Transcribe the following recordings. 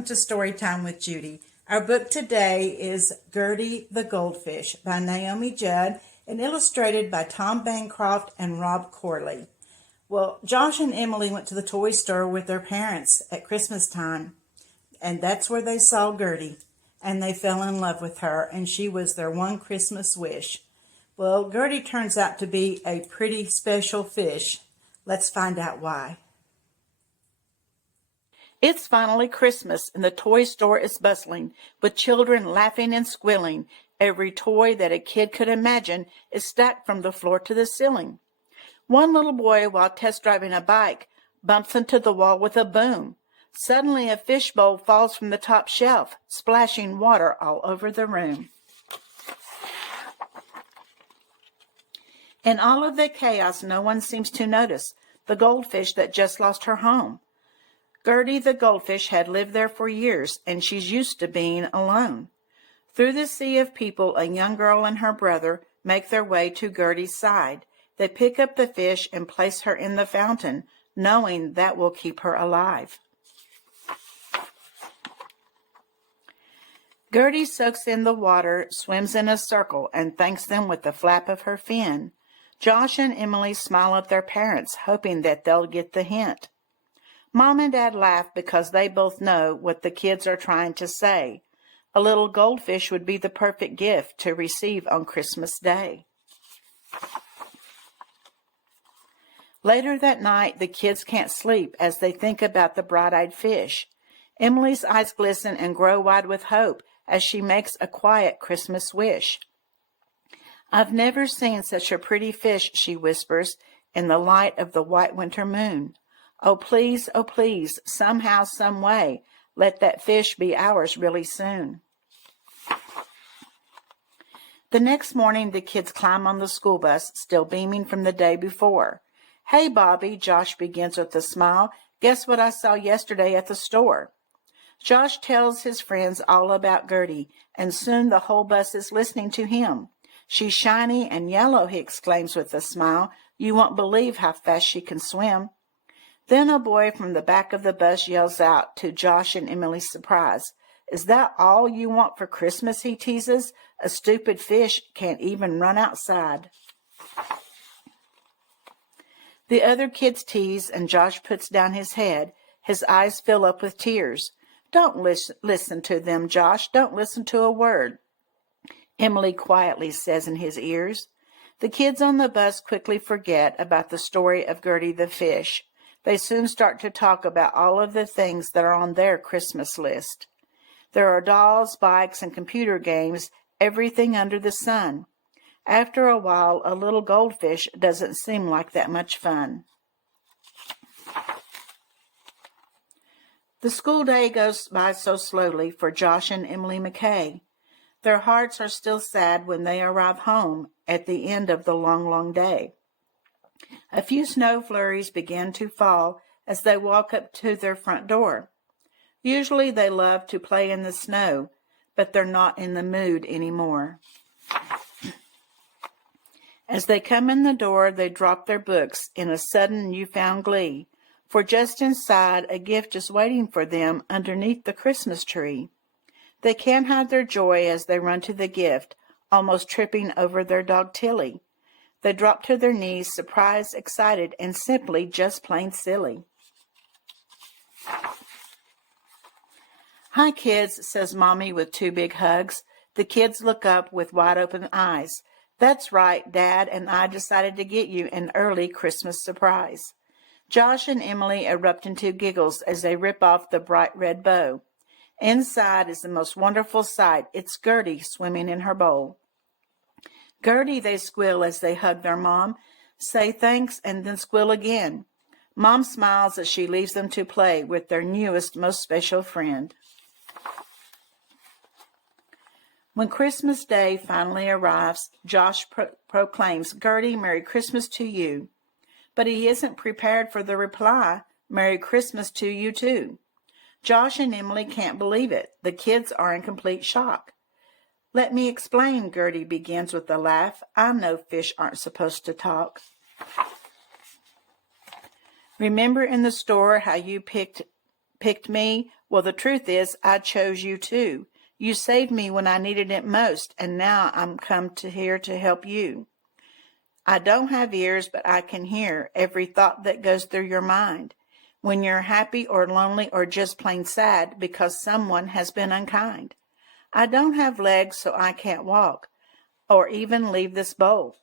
welcome to Storytime with Judy. Our book today is Gertie the Goldfish by Naomi Judd and illustrated by Tom Bancroft and Rob Corley. Well, Josh and Emily went to the toy store with their parents at Christmas time, and that's where they saw Gertie, and they fell in love with her, and she was their one Christmas wish. Well, Gertie turns out to be a pretty special fish. Let's find out why. It's finally Christmas, and the toy store is bustling, with children laughing and squealing. Every toy that a kid could imagine is stacked from the floor to the ceiling. One little boy, while test driving a bike, bumps into the wall with a boom. Suddenly, a fishbowl falls from the top shelf, splashing water all over the room. In all of the chaos, no one seems to notice the goldfish that just lost her home. Gertie the goldfish had lived there for years, and she's used to being alone. Through the sea of people, a young girl and her brother make their way to Gertie's side. They pick up the fish and place her in the fountain, knowing that will keep her alive. Gertie soaks in the water, swims in a circle, and thanks them with the flap of her fin. Josh and Emily smile at their parents, hoping that they'll get the hint. Mom and Dad laugh because they both know what the kids are trying to say. A little goldfish would be the perfect gift to receive on Christmas Day. Later that night, the kids can't sleep as they think about the bright-eyed fish. Emily's eyes glisten and grow wide with hope as she makes a quiet Christmas wish. "I've never seen such a pretty fish," she whispers, in the light of the white winter moon. Oh, please, somehow, some way, let that fish be ours really soon." The next morning, the kids climb on the school bus, still beaming from the day before. "Hey, Bobby," Josh begins with a smile. "Guess what I saw yesterday at the store?" Josh tells his friends all about Gertie, and soon the whole bus is listening to him. "She's shiny and yellow," he exclaims with a smile. "You won't believe how fast she can swim." Then a boy from the back of the bus yells out, to Josh and Emily's surprise. "Is that all you want for Christmas?" he teases. "A stupid fish can't even run outside." The other kids tease, and Josh puts down his head. His eyes fill up with tears. "Don't listen to them, Josh. Don't listen to a word," Emily quietly says in his ears. The kids on the bus quickly forget about the story of Gertie the fish. They soon start to talk about all of the things that are on their Christmas list. There are dolls, bikes, and computer games, everything under the sun. After a while, a little goldfish doesn't seem like that much fun. The school day goes by so slowly for Josh and Emily McKay. Their hearts are still sad when they arrive home at the end of the long, long day. A few snow flurries begin to fall as they walk up to their front door. Usually they love to play in the snow, but they're not in the mood anymore. As they come in the door, they drop their books in a sudden newfound glee, for just inside a gift is waiting for them underneath the Christmas tree. They can't hide their joy as they run to the gift, almost tripping over their dog Tilly. They drop to their knees, surprised, excited, and simply just plain silly. "Hi, kids," says Mommy with two big hugs. The kids look up with wide open eyes. "That's right, Dad and I decided to get you an early Christmas surprise." Josh and Emily erupt into giggles as they rip off the bright red bow. Inside is the most wonderful sight. It's Gertie swimming in her bowl. "Gertie," they squeal as they hug their mom, say thanks, and then squeal again. Mom smiles as she leaves them to play with their newest, most special friend. When Christmas Day finally arrives, Josh proclaims, "Gertie, Merry Christmas to you." But he isn't prepared for the reply, "Merry Christmas to you too." Josh and Emily can't believe it. The kids are in complete shock. "Let me explain," Gertie begins with a laugh. "I know fish aren't supposed to talk." "Remember in the store how you picked me? Well, the truth is, I chose you too. You saved me when I needed it most, and now I'm come to here to help you. I don't have ears, but I can hear every thought that goes through your mind. When you're happy or lonely or just plain sad because someone has been unkind. I don't have legs, so I can't walk or even leave this bowl.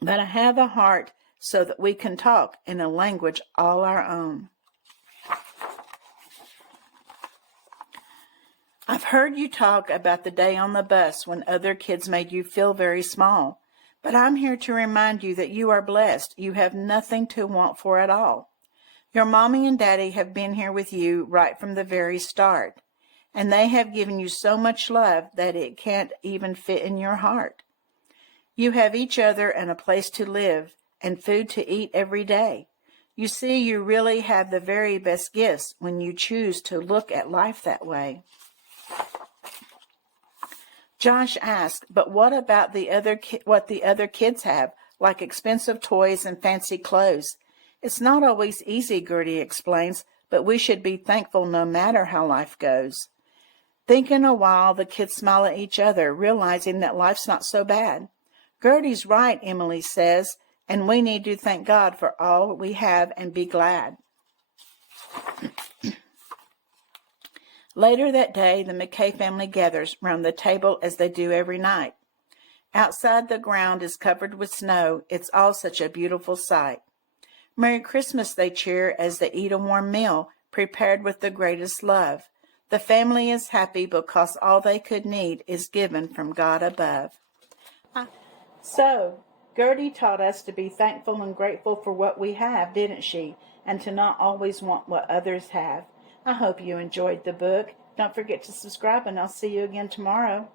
But I have a heart so that we can talk in a language all our own. I've heard you talk about the day on the bus when other kids made you feel very small. But I'm here to remind you that you are blessed. You have nothing to want for at all. Your mommy and daddy have been here with you right from the very start. And they have given you so much love that it can't even fit in your heart. You have each other and a place to live and food to eat every day. You see, you really have the very best gifts when you choose to look at life that way. Josh asked, but what about what the other kids have, like expensive toys and fancy clothes? It's not always easy, Gertie explains, but we should be thankful no matter how life goes. Thinking a while, the kids smile at each other, realizing that life's not so bad. Gertie's right, Emily says, and we need to thank God for all we have and be glad. Later that day, the McKay family gathers round the table as they do every night. Outside, the ground is covered with snow. It's all such a beautiful sight. Merry Christmas, they cheer as they eat a warm meal prepared with the greatest love. The family is happy because all they could need is given from God above. So, Gertie taught us to be thankful and grateful for what we have, didn't she? And to not always want what others have. I hope you enjoyed the book. Don't forget to subscribe, and I'll see you again tomorrow.